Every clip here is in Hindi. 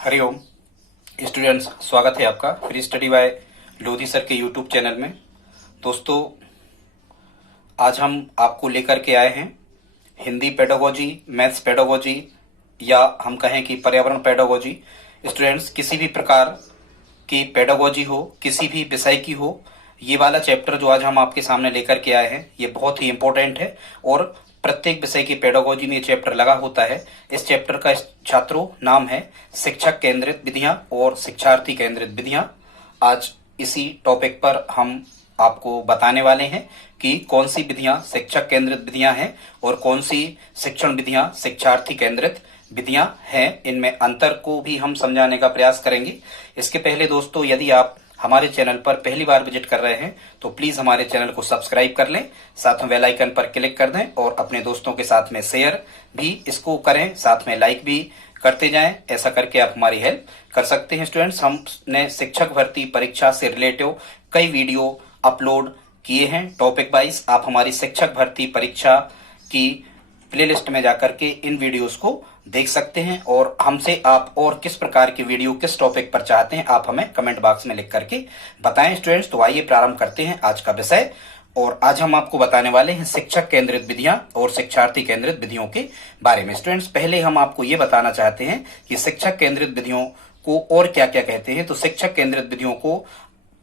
हरिओम स्टूडेंट्स, स्वागत है आपका free study bye Lodhi sir के यूट्यूब चैनल में। दोस्तों, आज हम आपको लेकर के आए हैं हिंदी पेडागोजी, मैथ्स पेडागोजी या हम कहें कि पर्यावरण पेडागोजी। स्टूडेंट्स, किसी भी प्रकार की पेडागोजी हो, किसी भी विषय की हो, ये वाला चैप्टर जो आज हम आपके सामने लेकर के आए हैं ये बहुत ही इम्पोर्टेंट है और प्रत्येक विषय की पेडागोजी में ये चैप्टर लगा होता है। इस चैप्टर का छात्रों नाम है शिक्षक केंद्रित विधियां और शिक्षार्थी केंद्रित विधियां। आज इसी टॉपिक पर हम आपको बताने वाले हैं कि कौन सी विधियां शिक्षक केंद्रित विधियां हैं और कौन सी शिक्षण विधियां शिक्षार्थी केंद्रित विधियां हैं। इनमें अंतर को भी हम समझाने का प्रयास करेंगे। इसके पहले दोस्तों, यदि आप हमारे चैनल पर पहली बार विजिट कर रहे हैं तो प्लीज हमारे चैनल को सब्सक्राइब कर लें, साथ में बेल आइकन पर क्लिक कर दें और अपने दोस्तों के साथ में शेयर भी इसको करें, साथ में लाइक भी करते जाएं। ऐसा करके आप हमारी हेल्प कर सकते हैं। स्टूडेंट्स, हमने शिक्षक भर्ती परीक्षा से रिलेटिव कई वीडियो अपलोड किए हैं टॉपिक वाइज। आप हमारी शिक्षक भर्ती परीक्षा की प्लेलिस्ट में जाकर के इन वीडियोस को देख सकते हैं और हमसे आप और किस प्रकार की वीडियो किस टॉपिक पर चाहते हैं आप हमें कमेंट बॉक्स में लिख करके बताएं। स्टूडेंट्स, तो आइए प्रारंभ करते हैं आज का विषय। और आज हम आपको बताने वाले हैं शिक्षक केंद्रित विधियां और शिक्षार्थी केंद्रित विधियों के बारे में। स्टूडेंट्स, पहले हम आपको ये बताना चाहते हैं कि शिक्षक केंद्रित विधियों को और क्या क्या कहते हैं। तो शिक्षक केंद्रित विधियों को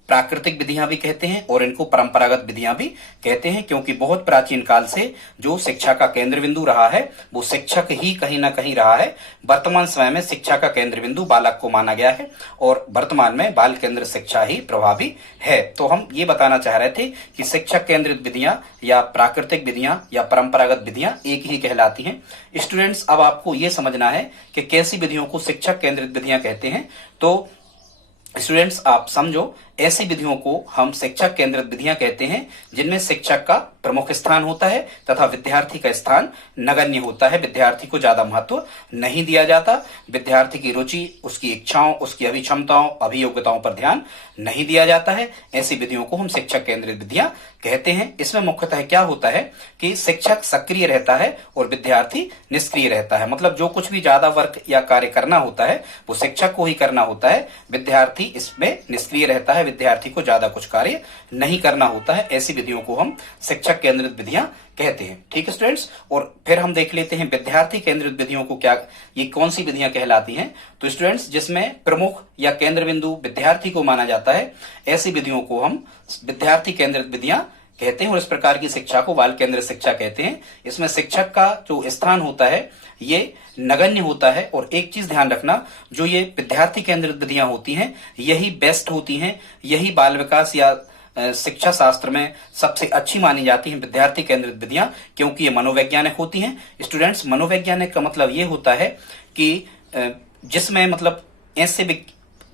प्राकृतिक विधियां भी कहते हैं और इनको परंपरागत विधियां भी कहते हैं, क्योंकि बहुत प्राचीन काल से जो शिक्षा का केंद्र बिंदु रहा है वो शिक्षक ही कहीं ना कहीं रहा है। वर्तमान समय में शिक्षा का केंद्र बिंदु बालक को माना गया है और वर्तमान में बाल केंद्र शिक्षा ही प्रभावी है। तो हम ये बताना चाह रहे थे कि शिक्षक केंद्रित विधियां या प्राकृतिक विधियां या परंपरागत विधियां एक ही कहलाती हैं। स्टूडेंट्स, अब आपको ये समझना है कि कैसी विधियों को शिक्षक केंद्रित विधियां कहते हैं। तो स्टूडेंट्स, आप समझो, ऐसी विधियों को हम शिक्षक केंद्रित विधियां कहते हैं जिनमें शिक्षक का प्रमुख स्थान होता है तथा विद्यार्थी का स्थान नगण्य होता है। विद्यार्थी को ज्यादा महत्व नहीं दिया जाता। विद्यार्थी की रुचि, उसकी इच्छाओं, उसकी अभिक्षमताओं, अभियोग्यताओं पर ध्यान नहीं दिया जाता है। ऐसी विधियों को हम शिक्षक केंद्रित विधियां कहते हैं। इसमें मुख्यतः क्या होता है कि शिक्षक सक्रिय रहता है और विद्यार्थी निष्क्रिय रहता है। मतलब जो कुछ भी ज्यादा वर्क या कार्य करना होता है वो शिक्षक को ही करना होता है, विद्यार्थी इसमें निष्क्रिय रहता है, विद्यार्थी को ज्यादा कुछ कार्य नहीं करना होता है। ऐसी विधियों को हम शिक्षक केंद्रित विधियां कहते हैं। ठीक है स्टूडेंट्स, और फिर हम देख लेते हैं विद्यार्थी केंद्रित विधियों को क्या, ये कौन सी विधियां कहलाती हैं। तो स्टूडेंट्स, जिसमें प्रमुख या केंद्र बिंदु विद्यार्थी को माना जाता है ऐसी विधियों को हम विद्यार्थी केंद्रित विधियां कहते हैं और इस प्रकार की शिक्षा को बाल केंद्रित शिक्षा कहते हैं। इसमें शिक्षक का जो स्थान होता है ये नगण्य होता है। और एक चीज ध्यान रखना, जो ये विद्यार्थी केंद्रित विधियां होती हैं यही बेस्ट होती हैं, यही बाल विकास या शिक्षा शास्त्र में सबसे अच्छी मानी जाती हैं विद्यार्थी केंद्रित विधियां, क्योंकि ये मनोवैज्ञानिक होती हैं। स्टूडेंट्स, मनोवैज्ञानिक का मतलब ये होता है कि जिसमें मतलब ऐसे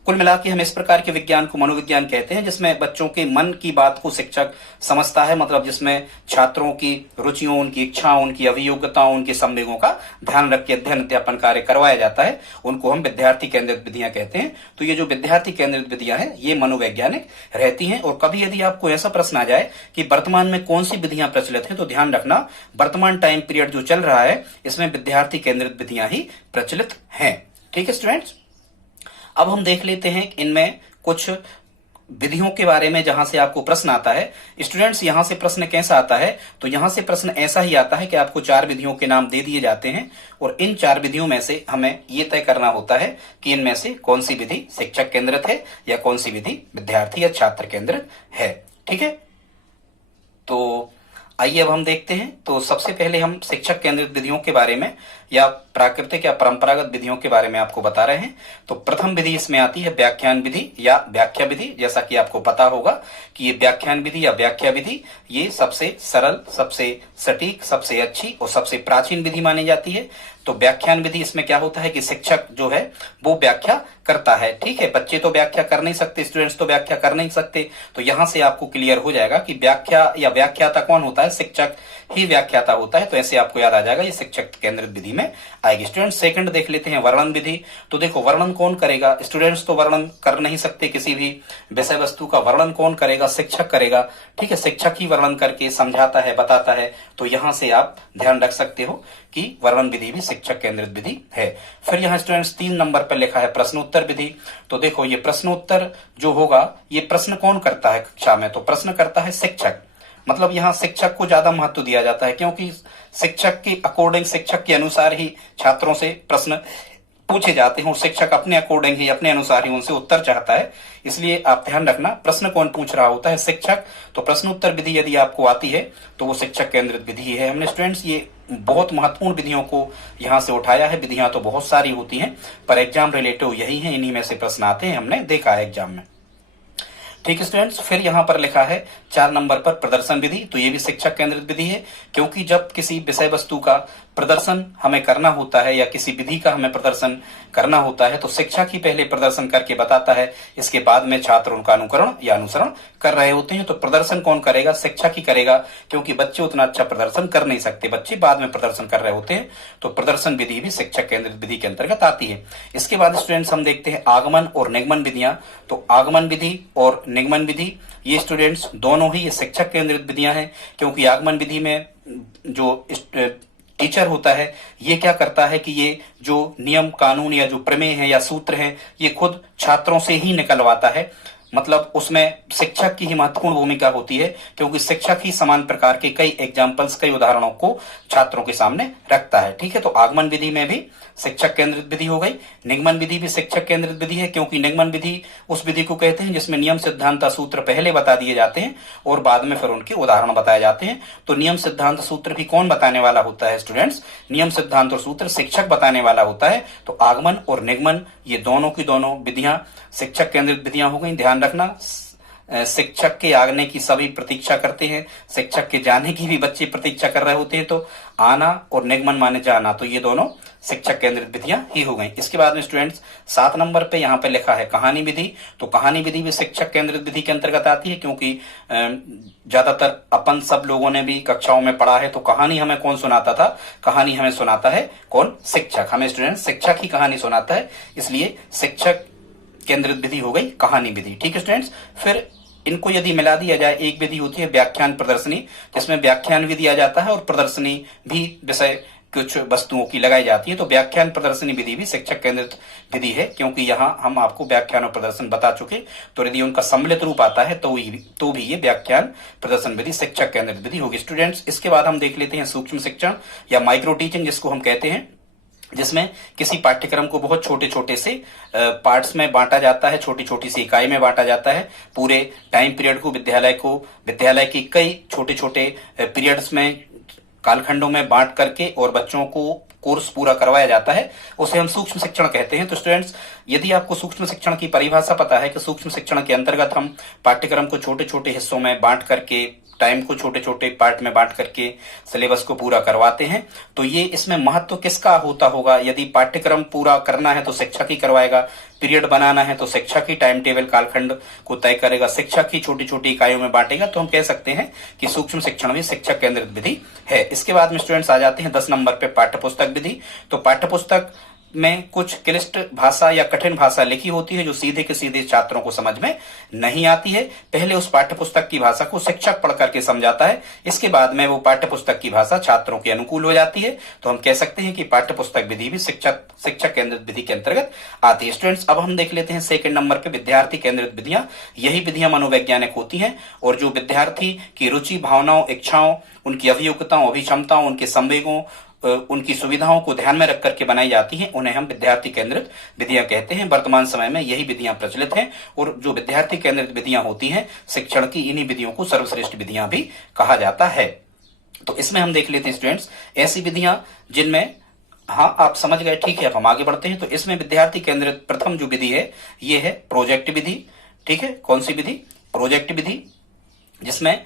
कुल मिला के हम इस प्रकार के विज्ञान को मनोविज्ञान कहते हैं जिसमें बच्चों के मन की बात को शिक्षक समझता है। मतलब जिसमें छात्रों की रुचियों, उनकी इच्छाओं, उनकी अभियोग्यताओं, उनके संवेगों का ध्यान रख के अध्ययन अध्यापन कार्य करवाया जाता है, उनको हम विद्यार्थी केंद्रित विधियां कहते हैं। तो ये जो विद्यार्थी केंद्रित विधियां हैं ये मनोवैज्ञानिक रहती हैं। और कभी यदि आपको ऐसा प्रश्न आ जाए कि वर्तमान में कौन सी विधियां प्रचलित हैं, तो ध्यान रखना वर्तमान टाइम पीरियड जो चल रहा है इसमें विद्यार्थी केंद्रित विधियां ही प्रचलित हैं। ठीक है स्टूडेंट्स, अब हम देख लेते हैं इनमें कुछ विधियों के बारे में जहां से आपको प्रश्न आता है। स्टूडेंट्स, यहां से प्रश्न कैसा आता है, तो यहां से प्रश्न ऐसा ही आता है कि आपको 4 विधियों के नाम दे दिए जाते हैं और इन 4 विधियों में से हमें यह तय करना होता है कि इनमें से कौन सी विधि शिक्षक केंद्रित है या कौन सी विधि विद्यार्थी या छात्र केंद्रित है। ठीक है, तो आइए अब हम देखते हैं। तो सबसे पहले हम शिक्षक केंद्रित विधियों के बारे में या प्राकृतिक या परंपरागत विधियों के बारे में आपको बता रहे हैं। तो प्रथम विधि इसमें आती है व्याख्यान विधि या व्याख्या विधि। जैसा कि आपको पता होगा कि ये व्याख्यान विधि या व्याख्या विधि ये सबसे सरल, सबसे सटीक, सबसे अच्छी और सबसे प्राचीन विधि मानी जाती है। तो व्याख्यान विधि इसमें क्या होता है कि शिक्षक जो है वो व्याख्या करता है। ठीक है, बच्चे तो व्याख्या कर नहीं सकते, स्टूडेंट्स तो व्याख्या कर नहीं सकते। तो यहां से आपको क्लियर हो जाएगा कि व्याख्या या व्याख्याता कौन होता है, शिक्षक ही व्याख्याता होता है। तो ऐसे आपको याद आ जाएगा, ये शिक्षक केंद्रित विधि में आएगी। स्टूडेंट्स सेकंड देख लेते हैं, वर्णन विधि। तो देखो वर्णन कौन करेगा? स्टूडेंट्स तो वर्णन कर नहीं सकते, किसी भी विषय वस्तु का वर्णन कौन करेगा? शिक्षक करेगा। ठीक है, शिक्षक ही वर्णन करके समझाता है, बताता है। तो यहां से आप ध्यान रख सकते हो कि वर्णन विधि भी शिक्षक केंद्रित विधि है। फिर यहाँ स्टूडेंट्स 3 नंबर पर लिखा है प्रश्नोत्तर विधि। तो देखो ये प्रश्नोत्तर जो होगा, ये प्रश्न कौन करता है कक्षा में? तो प्रश्न करता है शिक्षक। मतलब यहाँ शिक्षक को ज्यादा महत्व दिया जाता है, क्योंकि शिक्षक के अकॉर्डिंग, शिक्षक के अनुसार ही छात्रों से प्रश्न पूछे जाते हैं और शिक्षक अपने अकॉर्डिंग ही, अपने अनुसार ही उनसे उत्तर चाहता है। इसलिए आप ध्यान रखना, प्रश्न कौन पूछ रहा होता है? शिक्षक। तो प्रश्नोत्तर विधि यदि आपको आती है तो वो शिक्षक केंद्रित विधि है। हमने स्टूडेंट्स ये बहुत महत्वपूर्ण विधियों को यहाँ से उठाया है। विधियां तो बहुत सारी होती हैं, पर एग्जाम रिलेटिव यही है, इन्हीं में से प्रश्न आते हैं, हमने देखा है एग्जाम में। ठीक है स्टूडेंट्स, फिर यहाँ पर लिखा है 4 नंबर पर प्रदर्शन विधि। तो ये भी शिक्षक केंद्रित विधि है, क्योंकि जब किसी विषय वस्तु का प्रदर्शन हमें करना होता है या किसी विधि का हमें प्रदर्शन करना होता है, तो शिक्षक ही पहले प्रदर्शन करके बताता है, इसके बाद में छात्र उनका अनुकरण या अनुसरण कर रहे होते हैं। तो प्रदर्शन कौन करेगा? शिक्षक ही करेगा, क्योंकि बच्चे उतना अच्छा प्रदर्शन कर नहीं सकते, बच्चे बाद में प्रदर्शन कर रहे होते हैं। तो प्रदर्शन विधि भी शिक्षक केंद्रित विधि के अंतर्गत आती है। इसके बाद स्टूडेंट्स हम देखते हैं आगमन और निगमन विधियां। तो आगमन विधि और निगमन विधि, ये स्टूडेंट्स दोनों ही ये शिक्षक केंद्रित विधियां हैं, क्योंकि आगमन विधि में जो टीचर होता है, ये क्या करता है कि ये जो नियम कानून या जो प्रमेय है या सूत्र है, ये खुद छात्रों से ही निकलवाता है। मतलब उसमें शिक्षक की ही महत्वपूर्ण भूमिका होती है, क्योंकि शिक्षक ही समान प्रकार के कई एग्जाम्पल्स, कई उदाहरणों को छात्रों के सामने रखता है। ठीक है, तो आगमन विधि में भी शिक्षक केंद्रित विधि हो गई। निगमन विधि भी शिक्षक केंद्रित विधि है, क्योंकि निगमन विधि उस विधि को कहते हैं जिसमें नियम सिद्धांत सूत्र पहले बता दिए जाते हैं और बाद में फिर उनके उदाहरण बताए जाते हैं। तो नियम सिद्धांत सूत्र भी कौन बताने वाला होता है स्टूडेंट्स? नियम सिद्धांत और सूत्र शिक्षक बताने वाला होता है। तो आगमन और निगमन, ये दोनों की दोनों विधियां शिक्षक केंद्रित विधियां हो गई। ध्यान रखना, शिक्षक के आने की सभी प्रतीक्षा करते हैं, शिक्षक के जाने की भी बच्चे प्रतीक्षा कर रहे होते हैं। तो आना और निगमन माने जाना, तो ये दोनों शिक्षक केंद्रित विधियां ही हो गई। इसके बाद में स्टूडेंट्स 7 नंबर पे यहाँ पे लिखा है कहानी विधि। तो कहानी विधि भी शिक्षक केंद्रित विधि के अंतर्गत आती है, क्योंकि ज्यादातर अपन सब लोगों ने भी कक्षाओं में पढ़ा है। तो कहानी हमें कौन सुनाता था? कहानी हमें सुनाता है कौन? शिक्षक। हमें स्टूडेंट्स शिक्षक ही कहानी सुनाता है, इसलिए शिक्षक केंद्रित विधि हो गई कहानी विधि। ठीक है स्टूडेंट्स, फिर इनको यदि मिला दिया जाए, एक विधि होती है व्याख्यान प्रदर्शनी, जिसमें व्याख्यान भी दिया जाता है और प्रदर्शनी भी विषय कुछ वस्तुओं की लगाई जाती है। तो व्याख्यान प्रदर्शनी विधि भी शिक्षक केंद्रित विधि है, क्योंकि यहाँ हम आपको व्याख्यान और प्रदर्शन बता चुके। तो यदि उनका सम्मिलित रूप आता है तो भी ये व्याख्यान प्रदर्शन विधि शिक्षक केंद्रित विधि होगी। स्टूडेंट्स इसके बाद हम देख लेते हैं सूक्ष्म शिक्षण या माइक्रो टीचिंग, जिसको हम कहते हैं, जिसमें किसी पाठ्यक्रम को बहुत छोटे छोटे से पार्ट्स में बांटा जाता है, छोटी छोटी सी इकाई में बांटा जाता है। पूरे टाइम पीरियड को विद्यालय की कई छोटे छोटे पीरियड्स में, कालखंडों में बांट करके और बच्चों को कोर्स पूरा करवाया जाता है, उसे हम सूक्ष्म शिक्षण कहते हैं। तो स्टूडेंट्स यदि आपको सूक्ष्म शिक्षण की परिभाषा पता है कि सूक्ष्म शिक्षण के अंतर्गत हम पाठ्यक्रम को छोटे छोटे हिस्सों में बांट करके, टाइम को छोटे छोटे पार्ट में बांट करके सिलेबस को पूरा करवाते हैं, तो ये इसमें महत्व किसका होता होगा? यदि पाठ्यक्रम पूरा करना है तो शिक्षक ही करवाएगा, पीरियड बनाना है तो शिक्षक ही टाइम टेबल कालखंड को तय करेगा, शिक्षक ही छोटी छोटी इकाइयों में बांटेगा। तो हम कह सकते हैं कि सूक्ष्म शिक्षण भी शिक्षक केंद्रित विधि है। इसके बाद में स्टूडेंट्स आ जाते हैं 10 नंबर पे पाठ्यपुस्तक विधि। तो पाठ्यपुस्तक में कुछ क्लिष्ट भाषा या कठिन भाषा लिखी होती है, जो सीधे के सीधे छात्रों को समझ में नहीं आती है। पहले उस पाठ्यपुस्तक की भाषा को शिक्षक पढ़ करके समझाता है, इसके बाद में वो पाठ्यपुस्तक की भाषा छात्रों के अनुकूल हो जाती है। तो हम कह सकते हैं कि पाठ्यपुस्तक विधि भी शिक्षक केंद्रित विधि के अंतर्गत आती है। स्टूडेंट्स अब हम देख लेते हैं सेकंड नंबर पे विद्यार्थी केंद्रित विधियां। यही विधियां मनोवैज्ञानिक होती हैं और जो विद्यार्थी की रुचि, भावनाओं, इच्छाओं, उनकी अभियोग्यताओं, अभिक्षमताओं, उनके संवेगों, उनकी सुविधाओं को ध्यान में रख करके बनाई जाती हैं, उन्हें हम विद्यार्थी केंद्रित विधियां कहते हैं। वर्तमान समय में यही विधियां प्रचलित हैं और जो विद्यार्थी केंद्रित विधियां होती हैं शिक्षण की, इन्हीं विधियों को सर्वश्रेष्ठ विधियां भी कहा जाता है। तो इसमें हम देख लेते हैं स्टूडेंट्स ऐसी विधियां जिनमें, हाँ आप समझ गए, ठीक है, अब हम आगे बढ़ते हैं। तो इसमें विद्यार्थी केंद्रित प्रथम जो विधि है ये है प्रोजेक्ट विधि। ठीक है, कौन सी विधि? प्रोजेक्ट विधि, जिसमें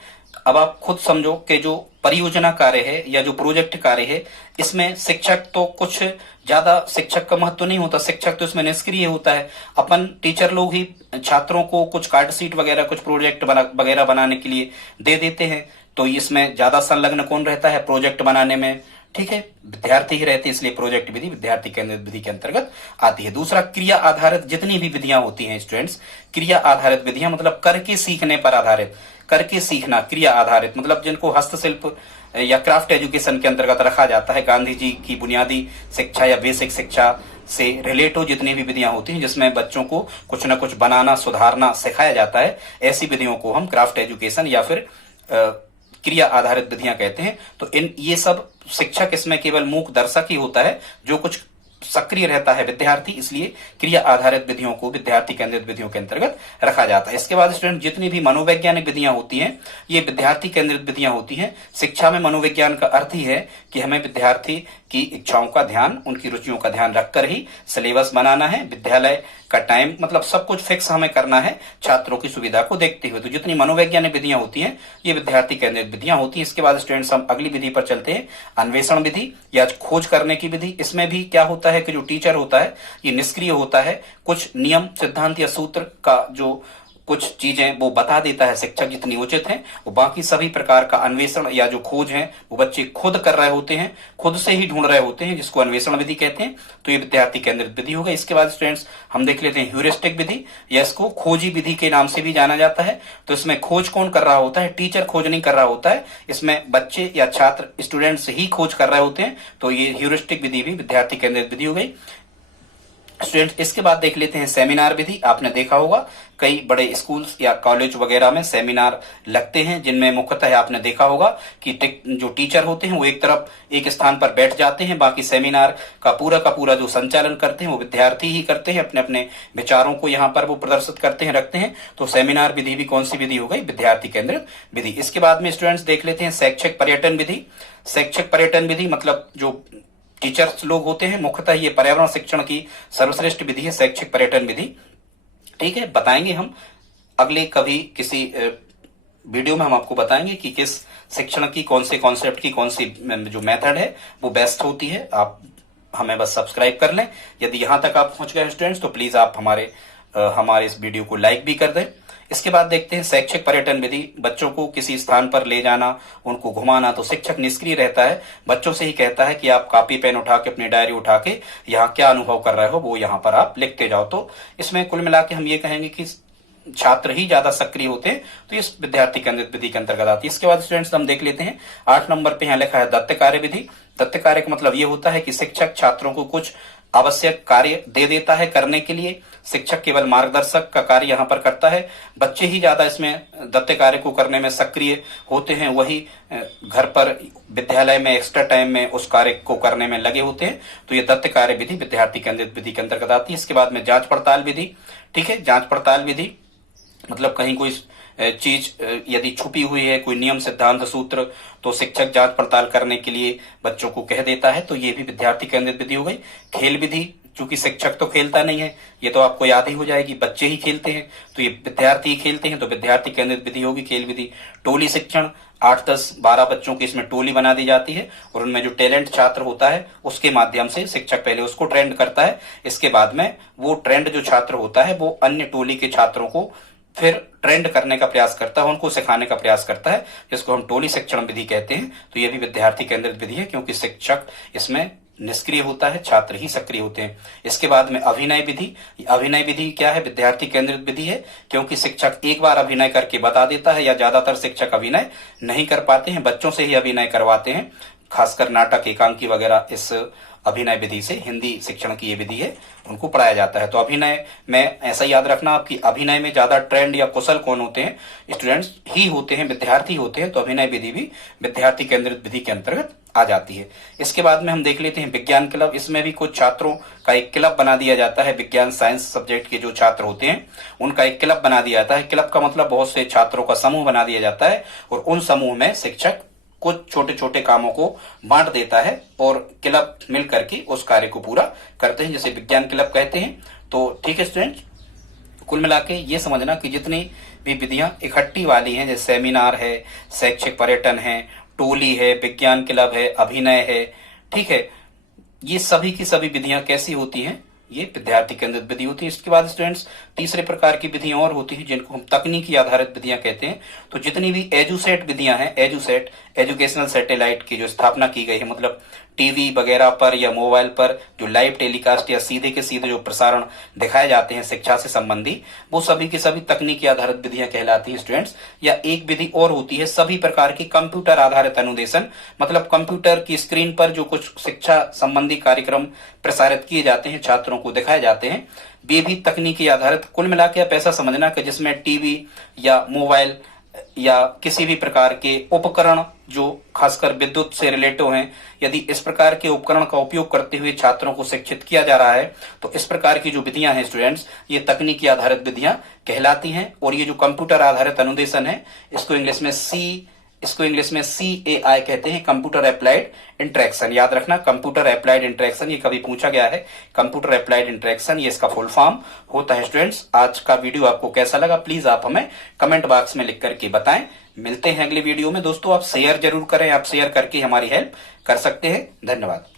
अब आप खुद समझो कि जो परियोजना कार्य है या जो प्रोजेक्ट कार्य है, इसमें शिक्षक तो कुछ ज्यादा, शिक्षक का महत्व नहीं होता, शिक्षक तो इसमें निष्क्रिय होता है। अपन टीचर लोग ही छात्रों को कुछ कार्ड शीट वगैरह, कुछ प्रोजेक्ट वगैरह बनाने के लिए दे देते हैं। तो इसमें ज्यादा संलग्न कौन रहता है प्रोजेक्ट बनाने में? ठीक है, विद्यार्थी ही रहते हैं, इसलिए प्रोजेक्ट विधि विद्यार्थी केंद्रित विधि के अंतर्गत आती है। दूसरा, क्रिया आधारित जितनी भी विधियां होती हैं स्टूडेंट्स, क्रिया आधारित विधियां मतलब करके सीखने पर आधारित, करके सीखना, क्रिया आधारित मतलब जिनको हस्तशिल्प या क्राफ्ट एजुकेशन के अंतर्गत रखा जाता है, गांधी जी की बुनियादी शिक्षा या बेसिक शिक्षा से रिलेट हो जितनी भी विधियां होती हैं जिसमें बच्चों को कुछ न कुछ बनाना सुधारना सिखाया जाता है, ऐसी विधियों को हम क्राफ्ट एजुकेशन या फिर क्रिया आधारित विधियां कहते हैं। तो ये सब शिक्षक इसमें केवल मूक दर्शक ही होता है, जो कुछ सक्रिय रहता है विद्यार्थी, इसलिए क्रिया आधारित विधियों को विद्यार्थी केंद्रित विधियों के अंतर्गत रखा जाता है। इसके बाद स्टूडेंट जितनी भी मनोवैज्ञानिक विधियां होती हैं ये विद्यार्थी केंद्रित विधियां होती हैं। शिक्षा में मनोविज्ञान का अर्थ ही है कि हमें विद्यार्थी की इच्छाओं का ध्यान, उनकी रुचियों का ध्यान रखकर ही सिलेबस बनाना है, विद्यालय का टाइम मतलब सब कुछ फिक्स हमें करना है छात्रों की सुविधा को देखते हुए। तो जितनी मनोवैज्ञानिक विधियां होती हैं ये विद्यार्थी केंद्रित विधियां होती हैं। इसके बाद स्टूडेंट्स हम अगली विधि पर चलते हैं, अन्वेषण विधि या खोज करने की विधि। इसमें भी क्या होता है कि जो टीचर होता है ये निष्क्रिय होता है, कुछ नियम सिद्धांत या सूत्र का जो कुछ चीजें वो बता देता है शिक्षक जितनी उचित हैं, वो बाकी सभी प्रकार का अन्वेषण या जो खोज है वो बच्चे खुद कर रहे होते हैं, खुद से ही ढूंढ रहे होते हैं, जिसको अन्वेषण विधि कहते हैं। तो ये विद्यार्थी केंद्रित विधि होगा। इसके बाद स्टूडेंट्स हम देख लेते हैं ह्यूरिस्टिक विधि या इसको खोजी विधि के नाम से भी जाना जाता है। तो इसमें खोज कौन कर रहा होता है? टीचर खोज नहीं कर रहा होता है, इसमें बच्चे या छात्र स्टूडेंट्स ही खोज कर रहे होते हैं। तो ये ह्यूरिस्टिक विधि भी विद्यार्थी केंद्रित विधि हो गई स्टूडेंट। इसके बाद देख लेते हैं सेमिनार विधि। आपने देखा होगा कई बड़े स्कूल्स या कॉलेज वगैरह में सेमिनार लगते हैं, जिनमें मुख्यतः आपने देखा होगा कि जो टीचर होते हैं वो एक तरफ एक स्थान पर बैठ जाते हैं, बाकी सेमिनार का पूरा जो संचालन करते हैं वो विद्यार्थी ही करते हैं, अपने अपने विचारों को यहाँ पर वो प्रदर्शित करते हैं, रखते हैं। तो सेमिनार विधि भी कौन सी विधि हो गई? विद्यार्थी केंद्रित विधि। इसके बाद में स्टूडेंट्स देख लेते हैं शैक्षिक पर्यटन विधि। शैक्षिक पर्यटन विधि मतलब जो टीचर्स लोग होते हैं, मुख्यतः ये पर्यावरण शिक्षण की सर्वश्रेष्ठ विधि है शैक्षिक पर्यटन विधि। ठीक है, बताएंगे हम अगले कभी किसी वीडियो में, हम आपको बताएंगे कि किस शिक्षण की कौन से कॉन्सेप्ट की कौन सी जो मेथड है वो बेस्ट होती है। आप हमें बस सब्सक्राइब कर लें। यदि यहां तक आप पहुंच गए स्टूडेंट्स तो प्लीज आप हमारे इस वीडियो को लाइक भी कर दें। इसके बाद देखते हैं शैक्षिक पर्यटन विधि। बच्चों को किसी स्थान पर ले जाना, उनको घुमाना। तो शिक्षक निष्क्रिय रहता है, बच्चों से ही कहता है कि आप कॉपी पेन उठा के, अपनी डायरी उठा के यहाँ क्या अनुभव कर रहे हो वो यहाँ पर आप लिखते जाओ। तो इसमें कुल मिला के हम ये कहेंगे कि छात्र ही ज्यादा सक्रिय होते हैं, तो इस विद्यार्थी केंद्रित विधि के अंतर्गत आती है। इसके बाद स्टूडेंट्स हम देख लेते हैं 8 नंबर पे यहाँ लिखा है दत्त कार्य विधि। दत्त कार्य का मतलब ये होता है कि शिक्षक छात्रों को कुछ आवश्यक कार्य दे देता है करने के लिए, शिक्षक केवल मार्गदर्शक का कार्य यहाँ पर करता है। बच्चे ही ज्यादा इसमें दत्त कार्य को करने में सक्रिय होते हैं, वही घर पर विद्यालय में एक्स्ट्रा टाइम में उस कार्य को करने में लगे होते हैं। तो ये दत्त कार्य विधि विद्यार्थी केंद्रित विधि के अंतर्गत आती है। इसके बाद में जांच पड़ताल विधि। ठीक है, जांच पड़ताल विधि मतलब कहीं कोई चीज यदि छुपी हुई है, कोई नियम सिद्धांत सूत्र, तो शिक्षक जांच पड़ताल करने के लिए बच्चों को कह देता है। तो ये भी विद्यार्थी केंद्रित विधि हो गई। खेल विधि, चूंकि शिक्षक तो खेलता नहीं है, ये तो आपको याद ही हो जाएगी, बच्चे ही खेलते हैं, तो ये विद्यार्थी ही खेलते हैं, तो विद्यार्थी केंद्रित विधि होगी खेल विधि। टोली शिक्षण, 8, 10, 12 बच्चों की इसमें टोली बना दी जाती है और उनमें जो टैलेंट छात्र होता है उसके माध्यम से शिक्षक पहले उसको ट्रेंड करता है। इसके बाद में वो ट्रेंड जो छात्र होता है वो अन्य टोली के छात्रों को फिर ट्रेंड करने का प्रयास करता है, उनको सिखाने का प्रयास करता है, जिसको हम टोली शिक्षण विधि कहते हैं। तो ये भी विद्यार्थी केंद्रित विधि है, क्योंकि शिक्षक इसमें निष्क्रिय होता है, छात्र ही सक्रिय होते हैं। इसके बाद में अभिनय विधि। अभिनय विधि क्या है? विद्यार्थी केंद्रित विधि है, क्योंकि शिक्षक एक बार अभिनय करके बता देता है, या ज्यादातर शिक्षक अभिनय नहीं कर पाते हैं, बच्चों से ही अभिनय करवाते हैं, खासकर नाटक, एकांकी वगैरह। इस अभिनय विधि से हिंदी शिक्षण की ये विधि है, उनको पढ़ाया जाता है। तो अभिनय में ऐसा याद रखना आपकी, अभिनय में ज्यादा ट्रेंड या कुशल कौन होते हैं? स्टूडेंट्स ही होते हैं, विद्यार्थी होते हैं। तो अभिनय विधि भी विद्यार्थी केंद्रित विधि के अंतर्गत आ जाती है। इसके बाद में हम देख लेते हैं विज्ञान क्लब। इसमें भी कुछ छात्रों का एक क्लब बना दिया जाता है। विज्ञान साइंस सब्जेक्ट के जो छात्र होते हैं उनका एक क्लब बना दिया जाता है। क्लब का मतलब बहुत से छात्रों का समूह बना दिया जाता है, और उन समूह में शिक्षक कुछ छोटे छोटे कामों को बांट देता है और क्लब मिल करके उस कार्य को पूरा करते हैं, जैसे विज्ञान क्लब कहते हैं। तो ठीक है स्टूडेंट्स, कुल मिला के ये समझना कि जितनी भी विधियां इकट्ठी वाली हैं, जैसे सेमिनार है, शैक्षिक पर्यटन है, टोली है, विज्ञान क्लब है, अभिनय है, ठीक है, ये सभी की सभी विधियां कैसी होती हैं? ये विद्यार्थी केंद्रित विधि होती है। इसके बाद स्टूडेंट्स तीसरे प्रकार की विधियां और होती हैं जिनको हम तकनीकी आधारित विधियां कहते हैं। तो जितनी भी एजुसेट विधियां हैं, एजुसेट एजुकेशनल सैटेलाइट की जो स्थापना की गई है, मतलब टीवी वगैरह पर या मोबाइल पर जो लाइव टेलीकास्ट या सीधे के सीधे जो प्रसारण दिखाए जाते हैं शिक्षा से संबंधी, वो सभी की सभी तकनीकी आधारित विधियां कहलाती हैं स्टूडेंट्स। या एक विधि और होती है सभी प्रकार की कंप्यूटर आधारित अनुदेशन, मतलब कंप्यूटर की स्क्रीन पर जो कुछ शिक्षा संबंधी कार्यक्रम प्रसारित किए जाते हैं, छात्रों को दिखाए जाते हैं, वे भी तकनीकी आधारित। कुल मिला के आप ऐसा समझना कि जिसमें टीवी या मोबाइल या किसी भी प्रकार के उपकरण जो खासकर विद्युत से रिलेटिव हैं, यदि इस प्रकार के उपकरण का उपयोग करते हुए छात्रों को शिक्षित किया जा रहा है तो इस प्रकार की जो विधियां हैं स्टूडेंट्स, ये तकनीकी आधारित विधियां कहलाती हैं। और ये जो कंप्यूटर आधारित अनुदेशन है, इसको इंग्लिश में CAI कहते हैं, कंप्यूटर अप्लाइड इंटरेक्शन। याद रखना, कंप्यूटर अप्लाइड इंटरेक्शन, ये कभी पूछा गया है। कंप्यूटर अप्लाइड इंटरेक्शन ये इसका फुल फॉर्म होता है। स्टूडेंट्स, आज का वीडियो आपको कैसा लगा प्लीज आप हमें कमेंट बॉक्स में लिख करके बताएं। मिलते हैं अगले वीडियो में। दोस्तों, आप शेयर जरूर करें, आप शेयर करके हमारी हेल्प कर सकते हैं। धन्यवाद।